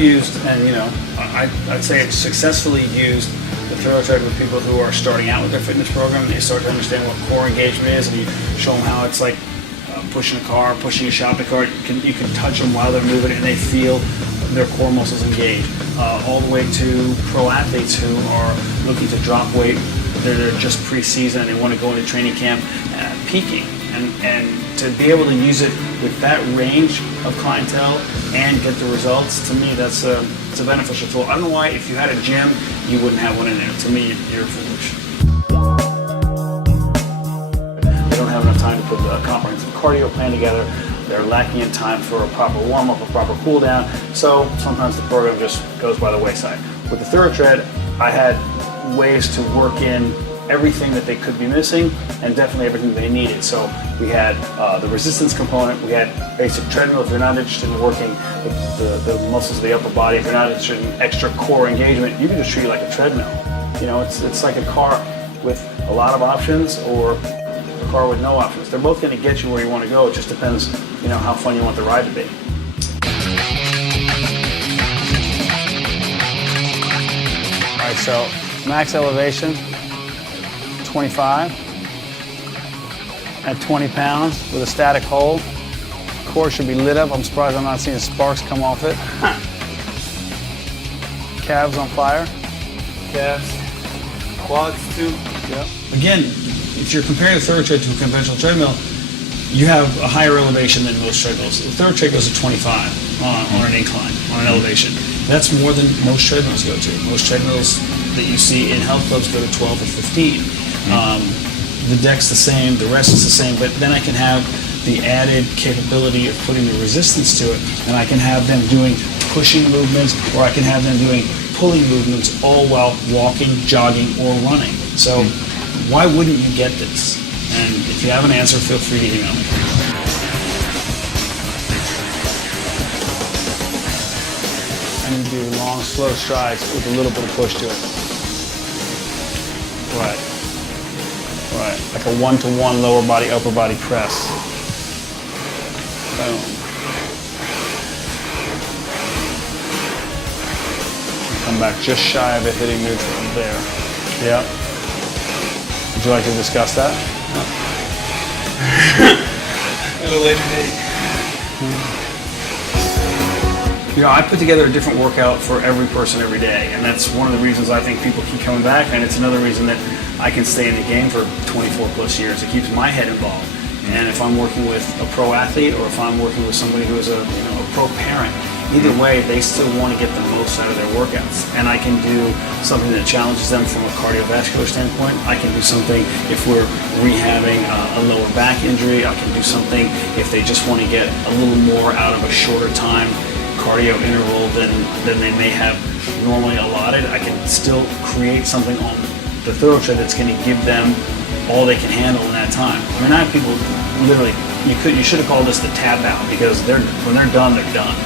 used, and I'd say I've successfully used the Thorotread with people who are starting out with their fitness program. They start to understand what core engagement is, and you show them how it's like pushing a car, pushing a shopping cart. You can touch them while they're moving, and they feel their core muscles engaged. All the way to pro athletes who are looking to drop weight. They're just pre-season and they want to go into training camp peaking. And to be able to use it with that range of clientele and get the results, to me, it's a beneficial tool. I don't know why, if you had a gym, you wouldn't have one in there. To me, you're foolish. They don't have enough time to put a comprehensive cardio plan together. They're lacking in time for a proper warm-up, a proper cool-down, so sometimes the program just goes by the wayside. With the Thorotread, I had ways to work in everything that they could be missing and definitely everything they needed. So we had the resistance component, we had basic treadmill if you're not interested in working the muscles of the upper body, if you're not interested in extra core engagement, you can just treat it like a treadmill. It's like a car with a lot of options or a car with no options. They're both going to get you where you want to go. It just depends, how fun you want the ride to be. All right, so max elevation, 25 at 20 pounds with a static hold. Core should be lit up. I'm surprised I'm not seeing sparks come off it. Calves on fire. Calves, quads too. Yep. Again, if you're comparing the Thorotread to a conventional treadmill, you have a higher elevation than most treadmills. The Thorotread goes to 25 on an incline, on an elevation. That's more than most treadmills go to. Most treadmills that you see in health clubs go to 12 or 15. The deck's the same, the rest is the same, but then I can have the added capability of putting the resistance to it, and I can have them doing pushing movements, or I can have them doing pulling movements, all while walking, jogging, or running. So why wouldn't you get this? And if you have an answer, feel free to email me. And you do long, slow strides with a little bit of push to it. Right. Right. Like a one-to-one lower body, upper body press. Boom. Come back just shy of it, hitting neutral. There. Yep. Would you like to discuss that? At a later date. I put together a different workout for every person every day, and that's one of the reasons I think people keep coming back, and it's another reason that I can stay in the game for 24 plus years. It keeps my head involved. And if I'm working with a pro athlete or if I'm working with somebody who is a pro parent, either way, they still want to get the most out of their workouts. And I can do something that challenges them from a cardiovascular standpoint. I can do something if we're rehabbing a lower back injury. I can do something if they just want to get a little more out of a shorter time cardio interval than they may have normally allotted. I can still create something on the Thorotread that's going to give them all they can handle in that time. I mean, I have people literally, you should have called this the tap out, because when they're done, they're done.